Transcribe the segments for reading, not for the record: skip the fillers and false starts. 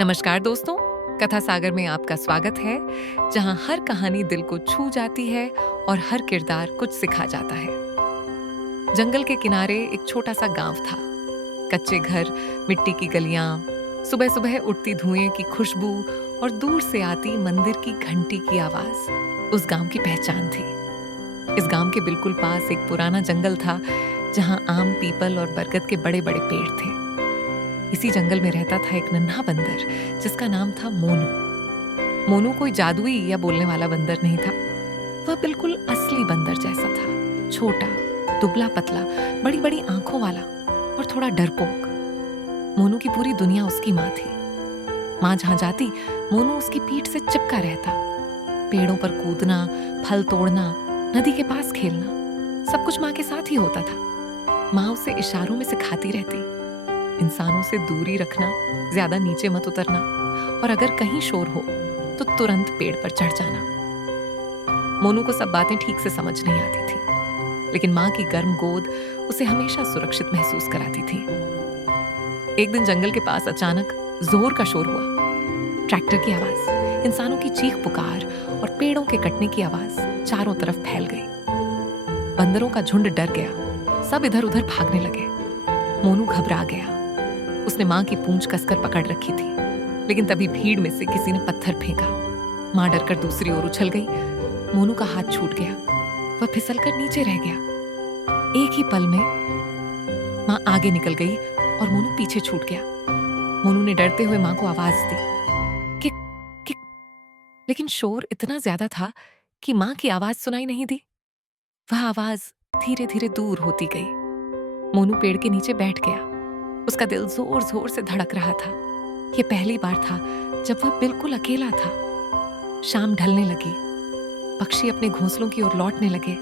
नमस्कार दोस्तों, कथा सागर में आपका स्वागत है, जहां हर कहानी दिल को छू जाती है और हर किरदार कुछ सिखा जाता है। जंगल के किनारे एक छोटा सा गांव था। कच्चे घर, मिट्टी की गलियां, सुबह सुबह उठती धुएं की खुशबू और दूर से आती मंदिर की घंटी की आवाज उस गांव की पहचान थी। इस गांव के बिल्कुल पास एक पुराना जंगल था, जहां आम, पीपल और बरगद के बड़े बड़े पेड़ थे। इसी जंगल में रहता था एक नन्हा बंदर, जिसका नाम था मोनू। मोनू कोई जादुई या बोलने वाला बंदर नहीं था। वह बिल्कुल असली बंदर जैसा था, छोटा, दुबला पतला, बड़ी बड़ी आंखों वाला और थोड़ा डरपोक। मोनू की पूरी दुनिया उसकी माँ थी। माँ जहां जाती, मोनू उसकी पीठ से चिपका रहता। पेड़ों पर कूदना, फल तोड़ना, नदी के पास खेलना, सब कुछ माँ के साथ ही होता था। माँ उसे इशारों में सिखाती रहती, इंसानों से दूरी रखना, ज्यादा नीचे मत उतरना, और अगर कहीं शोर हो तो तुरंत पेड़ पर चढ़ जाना। मोनू को सब बातें ठीक से समझ नहीं आती थी, लेकिन माँ की गर्म गोद उसे हमेशा सुरक्षित महसूस कराती थी। एक दिन जंगल के पास अचानक जोर का शोर हुआ। ट्रैक्टर की आवाज, इंसानों की चीख पुकार और पेड़ों के कटने की आवाज चारों तरफ फैल गई। बंदरों का झुंड डर गया, सब इधर उधर भागने लगे। मोनू घबरा गया। उसने माँ की पूंछ कसकर पकड़ रखी थी, लेकिन तभी भीड़ में से किसी ने पत्थर फेंका। माँ डरकर दूसरी ओर उछल गई। मोनू का हाथ छूट गया, वह फिसलकर नीचे रह गया। एक ही पल में माँ आगे निकल गई और मोनू पीछे छूट गया। मोनू ने डरते हुए माँ को आवाज दी, किक किक, लेकिन शोर इतना ज्यादा था कि माँ की आवाज सुनाई नहीं दी। वह आवाज धीरे धीरे दूर होती गई। मोनू पेड़ के नीचे बैठ गया। उसका दिल जोर जोर से धड़क रहा था। यह पहली बार था जब वह बिल्कुल अकेला था। शाम ढलने लगी, पक्षी अपने घोंसलों की ओर लौटने लगे।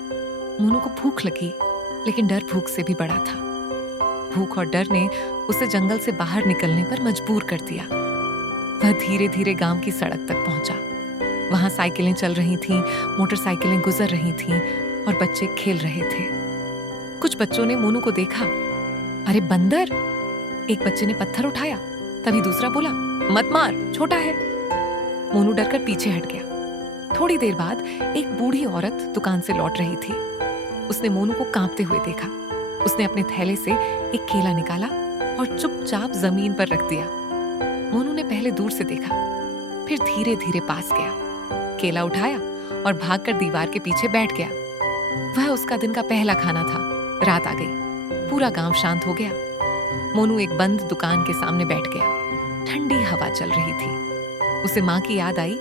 मोनू को भूख लगी, लेकिन डर भूख से भी बड़ा था। भूख और डर ने उसे जंगल से बाहर निकलने पर मजबूर कर दिया। वह धीरे धीरे गांव की सड़क तक पहुंचा। वहां साइकिलें चल रही थीं, मोटरसाइकिलें गुजर रही थीं और बच्चे खेल रहे थे। कुछ बच्चों ने मोनू को देखा। अरे बंदर! एक बच्चे ने पत्थर उठाया, तभी दूसरा बोला, मत मार, छोटा है। मोनू डरकर पीछे हट गया। थोड़ी देर बाद एक बूढ़ी औरत दुकान से लौट रही थी। उसने मोनू को कांपते हुए देखा। उसने अपने थैले से एक केला निकाला और चुपचाप जमीन पर रख दिया। मोनू ने पहले दूर से देखा, फिर धीरे धीरे पास गया, केला उठाया और भागकर दीवार के पीछे बैठ गया। वह उसका दिन का पहला खाना था। रात आ गई, पूरा गांव शांत हो गया। मोनू एक बंद दुकान के सामने बैठ गया। ठंडी हवा चल रही थी। उसे माँ की याद आई,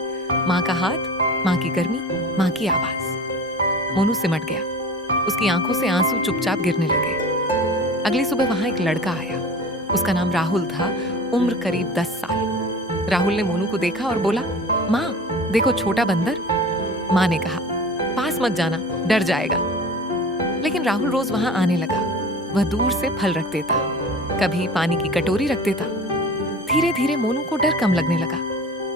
माँ का हाथ, माँ की गर्मी, माँ की आवाज। मोनू सिमट गया। उसकी आंखों से आंसू चुपचाप गिरने लगे। अगली सुबह वहां एक लड़का आया। उसका नाम राहुल था, उम्र करीब 10 साल। राहुल ने मोनू को देखा और बोला, माँ देखो छोटा बंदर। माँ ने कहा, पास मत जाना, डर जाएगा। लेकिन राहुल रोज वहां आने लगा। वह दूर से फल रख देता, कभी पानी की कटोरी रख देता। धीरे धीरे मोनू को डर कम लगने लगा।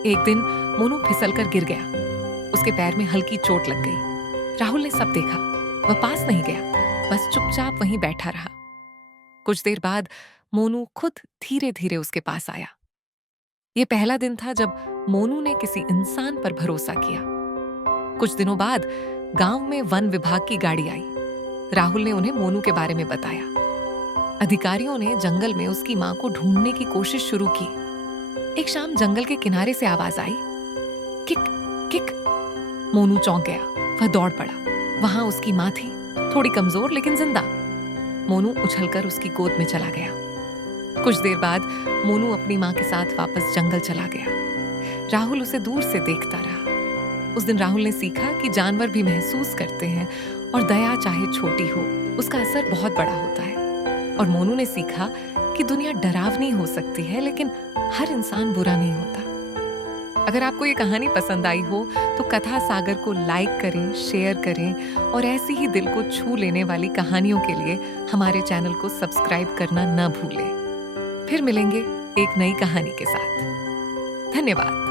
एक दिन मोनू फिसलकर गिर गया। उसके पैर में हल्की चोट लग गई। राहुल ने सब देखा। वह पास नहीं गया, बस चुपचाप वहीं बैठा रहा। कुछ देर बाद मोनू खुद धीरे धीरे उसके पास आया। यह पहला दिन था जब मोनू ने किसी इंसान पर भरोसा किया। कुछ दिनों बाद गांव में वन विभाग की गाड़ी आई। राहुल ने उन्हें मोनू के बारे में बताया। अधिकारियों ने जंगल में उसकी माँ को ढूंढने की कोशिश शुरू की। एक शाम जंगल के किनारे से आवाज आई, किक किक। मोनू चौंक गया। वह दौड़ पड़ा। वहां उसकी माँ थी, थोड़ी कमजोर लेकिन जिंदा। मोनू उछलकर उसकी गोद में चला गया। कुछ देर बाद मोनू अपनी माँ के साथ वापस जंगल चला गया। राहुल उसे दूर से देखता रहा। उस दिन राहुल ने सीखा कि जानवर भी महसूस करते हैं और दया चाहे छोटी हो, उसका असर बहुत बड़ा होता है। और मोनू ने सीखा कि दुनिया डरावनी हो सकती है, लेकिन हर इंसान बुरा नहीं होता। अगर आपको ये कहानी पसंद आई हो तो कथा सागर को लाइक करें, शेयर करें और ऐसी ही दिल को छू लेने वाली कहानियों के लिए हमारे चैनल को सब्सक्राइब करना न भूलें। फिर मिलेंगे एक नई कहानी के साथ। धन्यवाद।